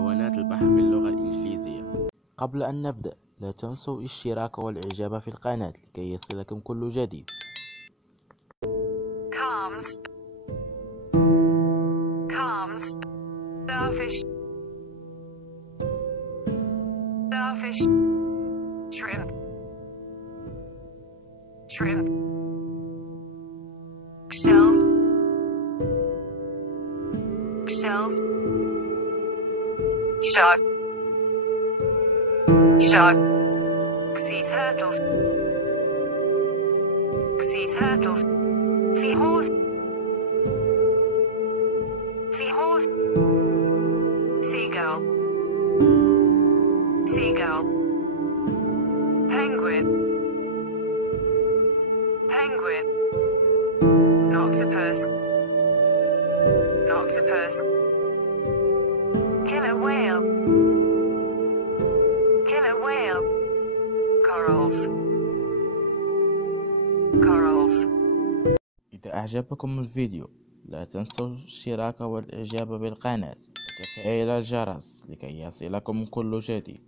حيوانات البحر باللغة الإنجليزية. قبل أن نبدأ لا تنسوا الاشتراك والإعجاب في القناة لكي يصلكم كل جديد. Starfish, shrimp, shells, shark, sea turtles, seahorse, seagull, penguin, octopus, killer whale, corals. إذا أعجبكم الفيديو لا تنسوا الاشتراك والإعجاب بالقناة وتفعيل الجرس لكي يصلكم كل جديد.